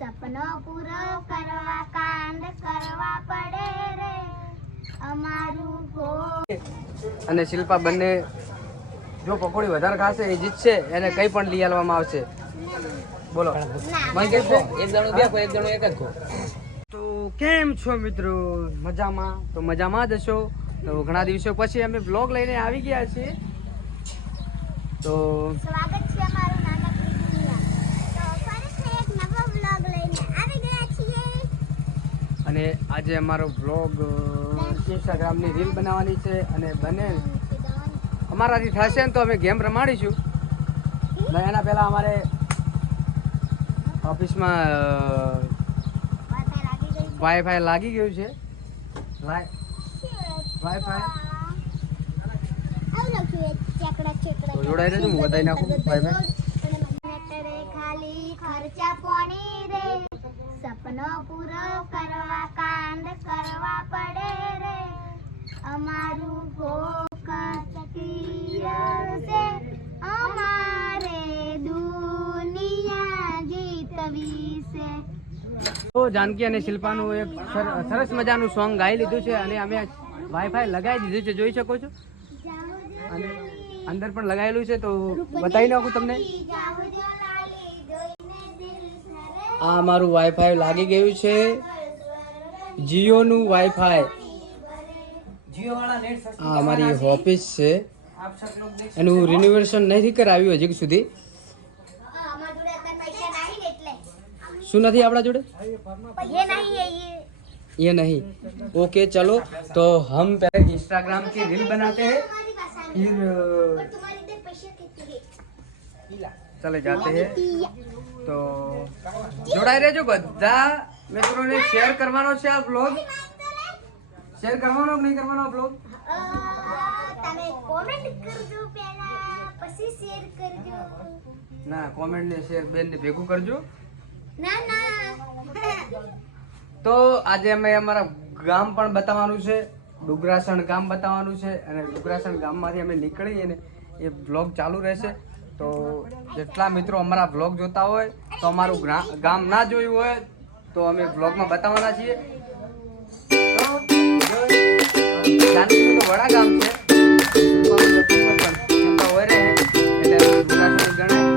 સપનો પૂરો કરવા કાંડ કરવા પડે રે અમારું અને શિલ્પા બંને જો પકોડી વધારે ખાશે એ જીતશે એને કંઈ પણ લઈ આવવામાં આવશે. બોલો એક જ તો કેમ છો મિત્રો? મજામાં? તો મજામાં જ હશો. તો ઘણા દિવસો પછી અમે બ્લોગ લઈને આવી ગયા છીએ. તો સ્વાગત છે અમારું નાનકડી દુનિયા. તો ફરીથી એક નવો બ્લોગ લઈને આવી ગયા છીએ. અને આજે અમારો બ્લોગ ઇન્સ્ટાગ્રામની રીલ બનાવવાની છે અને બને અમારાથી થશે ને તો અમે ગેમ રમાડીશું. એના પહેલાં અમારે ઓફિસમાં વાઈફાઈ લાગી ગયું છે. વાઈફાઈ જોડાઈ રહેજો, હું બતાવી નાખું. વાઈફાઈ ખાલી ખર્ચા પાણી રે સપનો પૂરો કરવા કાંડ કરવા પડે રે અમારું ફોકસ ક્લિયર છે અમારે દુનિયા જીતવી છે. તો જાનકી અને શિલ્પાનું એક સરસ મજાનું સોંગ ગાઈ લીધું છે અને અમે વાઈફાઈ લગાવી દીધું છે, જોઈ શકો છો. અને અંદર પણ લગાવેલું છે તો બતાવી નાખું તમને. આ અમારું વાઈફાઈ લાગી ગયું છે, જીઓનું વાઈફાઈ. આ અમારી ઓફિસ છે, એનું રિનોવેશન નથી કરાવ્યું હજી સુધી. શું નથી આપણા જોડે? ये नहीं. ओके चलो तो हम पहले इंस्टाग्राम की रील बनाते हैं, फिर चले जाते हैं. तो જોડાઈ રહેજો બધા મિત્રોને. શેર કરવાનો છે આ બ્લોગ. શેર કરવાનો કે નહીં કરવાનો આ બ્લોગ? તમે કોમેન્ટ કરજો પહેલા, પછી શેર કરજો. ના, કોમેન્ટ ને શેર બેન ને ભેગું કરજો. ના ના. તો આજે અમે અમારા ગામ પણ બતાવવાનું છે, ડુગરાસણ ગામ બતાવવાનું છે. અને ડુગરાસણ ગામમાંથી અમે નીકળીએ ને એ બ્લોગ ચાલુ રહેશે. તો જેટલા મિત્રો અમારા બ્લોગ જોતા હોય તો અમારું ગામ ના જોયું હોય તો અમે બ્લોગમાં બતાવવાના છીએ. તો જાનકીનું તો વડા ગામ છે, હોય રહે એટલે ડુગરાસણ ગણાય.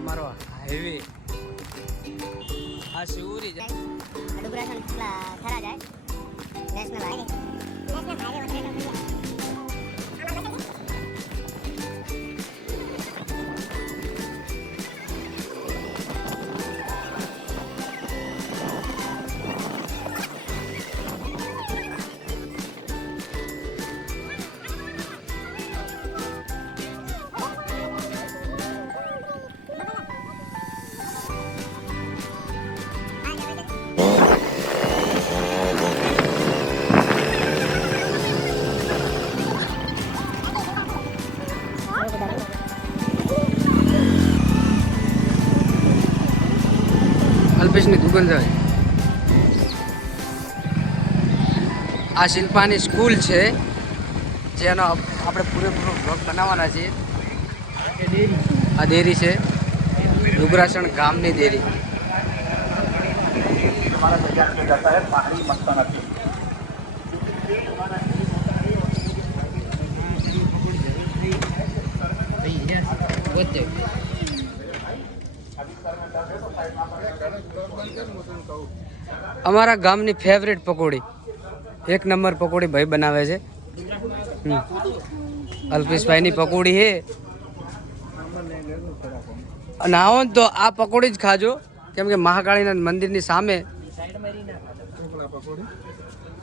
અમારો હાઈવે આ શિવરી ડુગરાસણ થરા જાય નેશનલ હાઈવે. અલ્પેશની દુકાન છે. આ શિલ્પાની સ્કૂલ છે જેનો આપણે પૂરેપૂરો બ્લોગ બનાવવાના છીએ. આ ડેરી છે, ડુગરાસણ ગામની ડેરી. અમારા ગામની ફેવરેટ પકોડી, એક નંબર પકોડી ભાઈ બનાવે છે. અલ્પેશભાઈની પકોડી છે. અને આવો ને તો આ પકોડી જ ખાજો, કેમ કે મહાકાળીના મંદિરની સામે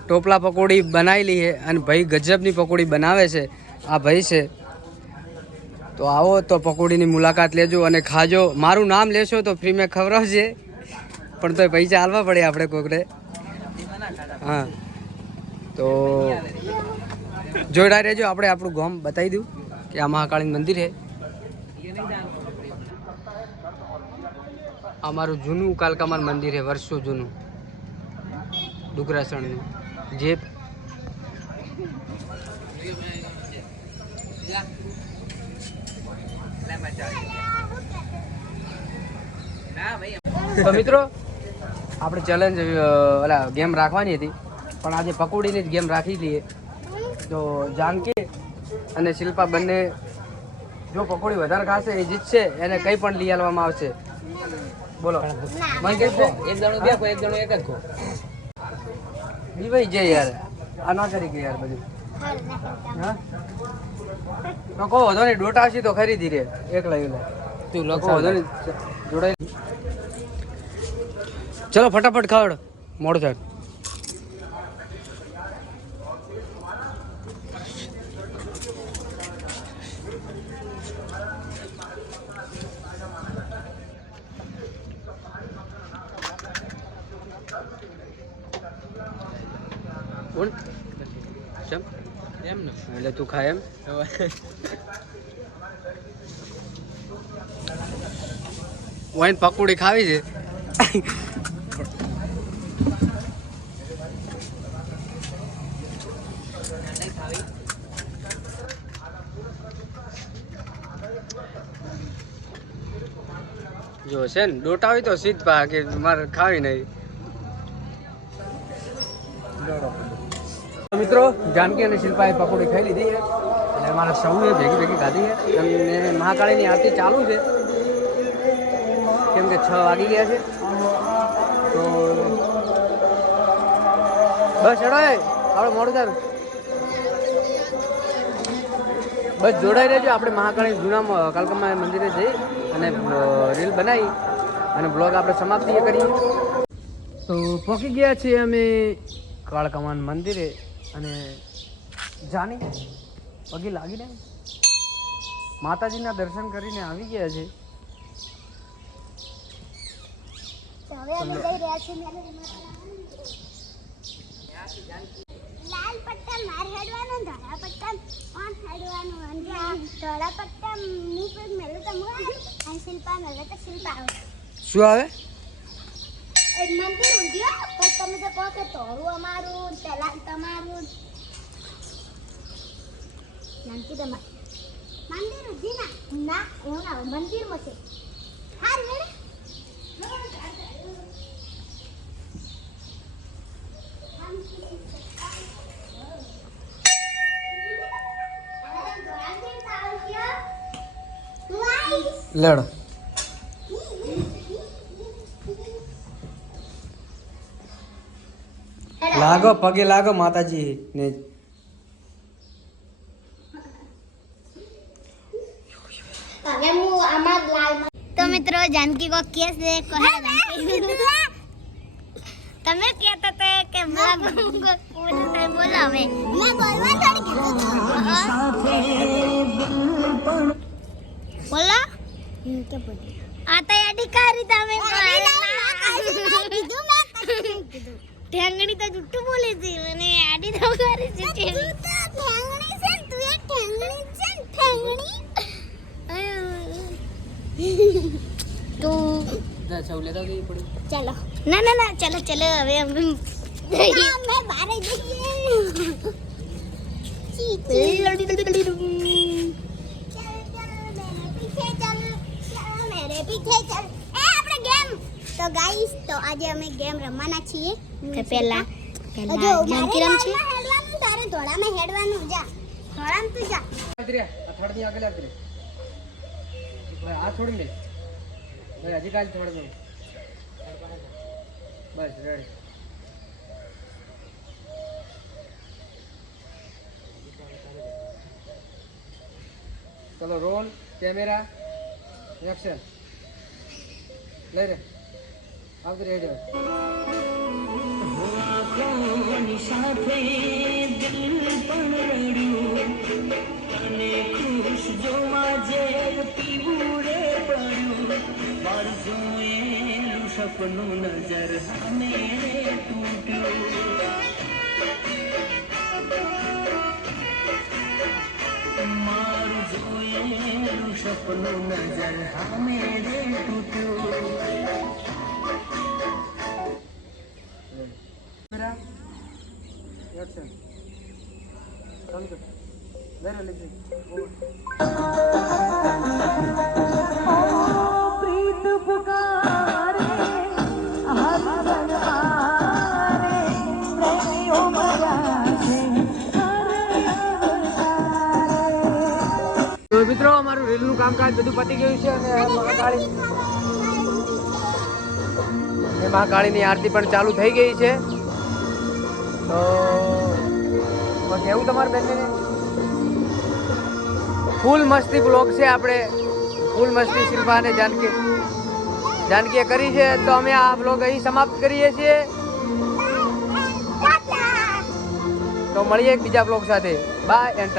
ટોપલા પકોડી બનાવેલી છે અને ભાઈ ગજબની પકોડી બનાવે છે. આ ભાઈ છે. તો આવો તો પકોડીની મુલાકાત લેજો અને ખાજો. મારું નામ લેશો તો ફ્રી મેં ખવડાવશે, પણ તોય પૈસા આલવા પડે આપણે કોકને. હા, તો જોડા રહેજો. આપણે આપણું ગામ બતાવી દઉં કે આ મહાકાળી મંદિર છે. અમારું જૂનું કાલકામાન મંદિર છે, વર્ષો જૂનું ડુગરાસણનું. જે તો મિત્રો આપણે ચેલેન્જ ઓલા ગેમ રાખવાની હતી, પણ આજે પકોડીની જ ગેમ રાખી લઈએ. તો જાનકી અને શિલ્પા બંને જો પકોડી વધારે ખાશે એ જીતશે, એને કંઈ પણ લઈ આવવામાં આવશે. બોલો મને કે એક જણો બે એક જણો એક જ ખો ભાઈ જય યાર, આ ના કરી કે યાર બધું. હા કહો વધો નહીં, ડોટા આવશે તો ખરીદી રે એકલા એકલા તું લખો વધો નહીં જોડાઈ. ચલો ફટાફટ ખાવડ, મોડું થાય. કોણ ચમ એમ ને એટલે તું ખાય એમ. વાઈન પકોડી ખાવી છે. જો છે ને ડોટા હોય તો સીધ પા કે મારે ખાવી નહીં. મિત્રો જાનકી અને શિલ્પાએ પકોડી ખાઈ લીધી છે અને અમારા સૌએ ભેગી ભેગી ખાધી છે. અને મહાકાળીની આરતી ચાલુ છે કેમ કે 6 વાગી ગયા છે. તો બસ ચડાય આપણે મોડું થાય, બસ જોડાઈ રહેજો. આપણે મહાકાળી જૂના કાલકામા મંદિરે જઈ અને રીલ બનાવી અને બ્લોગ આપણે સમાપ્તિ કરીએ. તો પહોંચી ગયા છીએ અમે કાળકામાન મંદિરે અને જાની પગે લાગીને માતાજીના દર્શન કરીને આવી ગયા છે. લાલ પટ્ટા માર હેડવાનું, ધોળા પટ્ટા ઓન હેડવાનું. અને ધોળા પટ્ટા ની પર મેલું તો હું અને શિલ્પા મેલે તો શિલ્પા આવે. શું આવે? એક મંદિર ઊંધ્યો પણ તમે તો કહો કે ધોળું અમારું, પેલા તમારું. નાનકી તમારું મંદિર ઊંધી ના હું ના મંદિરમાં છે. હાર મેળે લડ લાગો પગે લાગો માતાજી ને. તો મિત્રો જાનકી કો કેસ દે તમે કહેતા હતા કે બોલાવે મેં બોલવા થોડી કીધું. બોલો કે બોલ આ તો અધિકારી તમે ઠેંગણી તો જુઠ્ઠું બોલે છે મને આડી તો કરે છે. તું તો ઠેંગણી છે, તું એક ઠેંગણી છે, ઠેંગણી. તો સૌ લેતા ગઈ પડી. ચલો ના ના ના ચલો ચલો હવે અમે બહાર જઈએ. તો ગાઈસ તો આજે અમે ગેમ રમવાના છીએ. પહેલા જાનકી રમ છે. તારે ધોળામાં હેડવાનું. જા ધોળામાં તું જા. થોડી આગળ આગળ આ છોડી લે ભાઈ, હજી કાલ છોડ દો બસ રેડી. ચલો રોલ કેમેરા એક્શન લઈ રે આવતી રેડી. લોકોની સાથે દિલ પણ રડ્યું અને ખુશ જોવા ઝેર પીવું રે પડ્યું મારું જોયેલું સપનું નજર સામે તૂટ્યું મારું જોયેલું સપનું નજર સામે તૂટ્યું Action. Sound good. Very easy. Over. प्रीत पुकारे हर बनवारे प्रेमियों मरा છે તો મિત્રો અમારું રેલનું કામકાજ બધું પતી ગયું છે અને મહાકાળીની આરતી પણ ચાલુ થઈ ગઈ છે તો કેવું તમારે બેનને ફૂલ મસ્તી બ્લોગ છે આપણે ફૂલ મસ્તી શિલ્પા અને જાનકીએ કરી છે તો અમે આ બ્લોગ અહીં સમાપ્ત કરીએ છીએ તો મળીએ એક બીજા બ્લોગ સાથે બાય એન્ડ